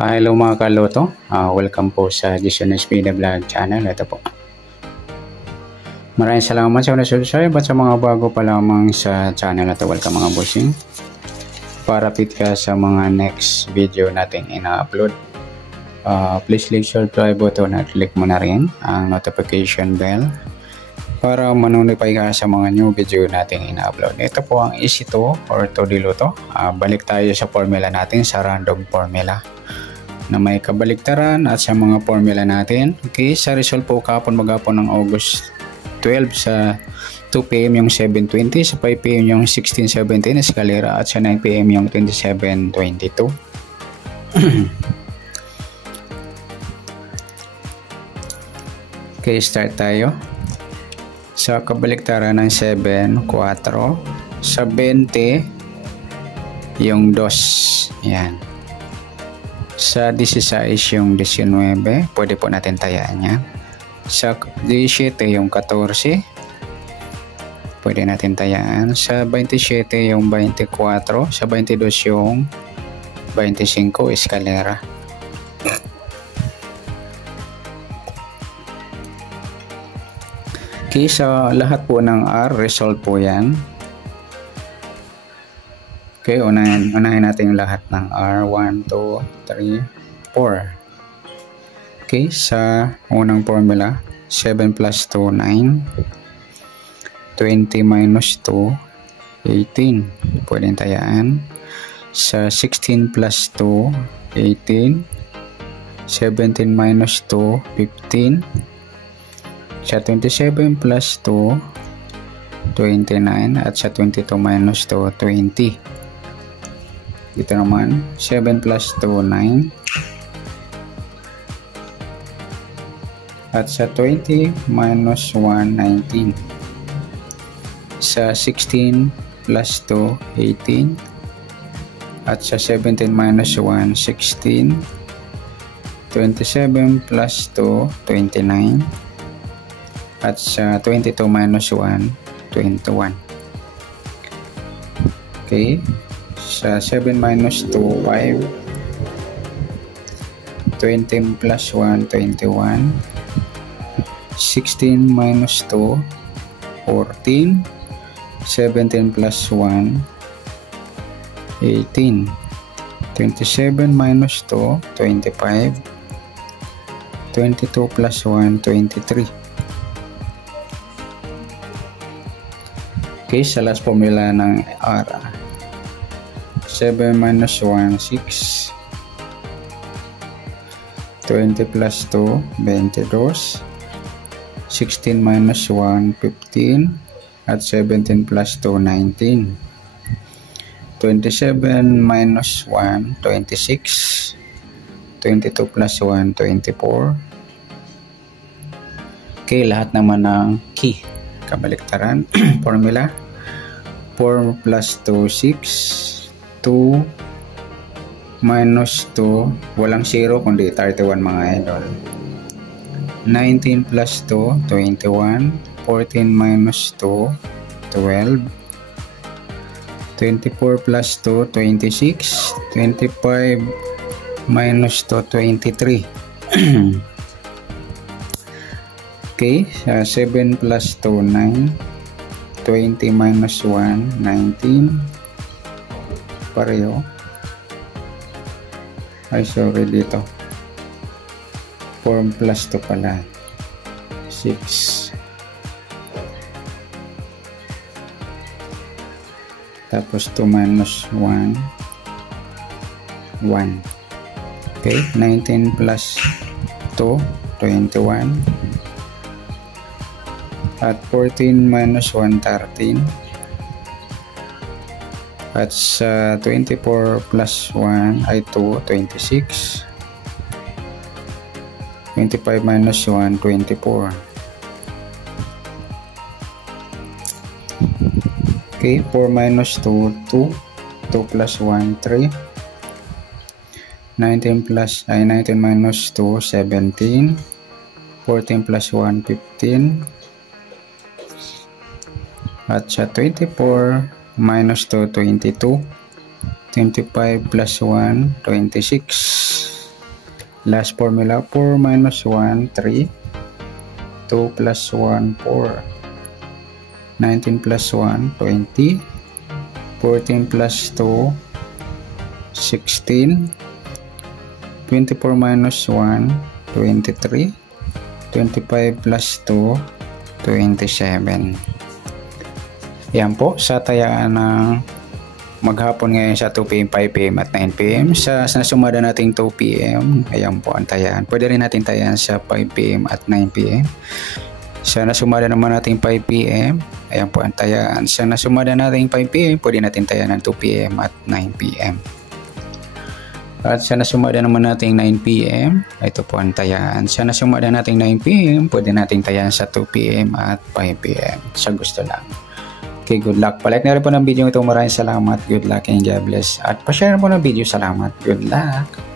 Hello mga kaloto, welcome po sa Jason Espina Vlog channel. Ito po. Maraming salamat sa mga subscribe at sa mga bago pa lamang sa channel na ito. Welcome mga bossing. Para update ka sa mga next video natin ina-upload, please click subscribe button at click mo na rin ang notification bell para ma-notify ka sa mga new video natin ina-upload. Ito po ang EC2 or 2D Luto. Balik tayo sa formula natin, sa random formula na may kabaliktaran at sa mga formula natin. Okay, sa result po kahapon maghapon ng August 12 sa 2 PM yung 7:20, sa 5 PM yung 16:17 eskalera at sa 9 PM yung 27:22. Okay, start tayo. Sa kabaliktaran ng 7, 4, sa 20 yung 2. Yan. Sa 16 yung 19, pwede po natin tayaan yan. Sa 17 yung 14, pwede natin tayaan. Sa 27 yung 24, sa 22 yung 25 eskalera. Okay, sa lahat po ng R, result po yan. Okay, unahin natin yung lahat ng R. 1, 2, 3, 4. Okay, sa unang formula, 7 plus 2, 9. 20 minus 2, 18. Pwedeng tayaan. Sa 16 plus 2, 18. 17 minus 2, 15. Sa 27 plus 2, 29. At sa 22 minus 2, 20. Dito naman, 7 plus 2, 9. At sa 20 minus 1, 19. Sa 16 plus 2, 18. At sa 17 minus 1, 16. 27 plus 2, 29. At sa 22 minus 1, 21. Okay. Sa 7 minus 2, 5. 20 plus 1, 21. 16 minus 2, 14. 17 plus 1, 18. 27 minus 2, 25. 22 plus 1, 23. Okay, sa last formula ng R. 7 minus 1, 6. 20 plus 2, 22. 16 minus 1, 15. At 17 plus 2, 19. 27 minus 1, 26. 22 plus 1, 24. Okay, lahat naman ng key. Kabaliktaran. Formula. 4 plus 2, 6. 2 minus 2, walang 0 kundi 31 mga idol. 19 plus 2, 21. 14 minus 2, 12. 24 plus 2, 26. 25 minus 2, 23. Okay, 7 plus 2, 9. 20 minus 1, 19. Pareho. Ay, sorry dito. 4 plus 2 pala. 6. Tapos 2 minus 1. 1. Okay. 19 plus 2. 21. At 14 minus 1, 13. At sa 24 plus 1 ay 2, 26. 25 minus 1, 24. Okay, 4 minus 2, 2. 2 plus 1, 3. 19 minus 2, 17. 14 plus 1, 15. At sa 24 minus 2, 22. 25 plus 1, 26. Last formula, 4 minus 1, 3. 2 plus 1, 4. 19 plus 1, 20. 14 plus 2, 16. 24 minus 1, 23. 25 plus 2, 27. Yan po, sa tayaan ng maghapon ngayon sa 2 p.m., 5 p.m. at 9 p.m. Sa nasumada nating 2 p.m. Ayan po ang tayaan. Pwede rin natin tayaan sa 5 p.m. at 9 p.m. Sa nasumada naman nating 5 p.m. Ayan po ang tayaan. Sa nasumada nating 5 p.m. pwede natin tayaan ng 2 p.m. at 9 p.m. At sa nasumada naman nating 9 p.m. ito po ang tayaan. Sa nasumada nating 9 p.m. pwede natin tayaan sa 2 p.m. at 5 p.m. sa gusto lang. Okay, good luck. Palike na rin po ng video ito. Maraming salamat. Good luck and God bless. At pa-share po ng video. Salamat. Good luck.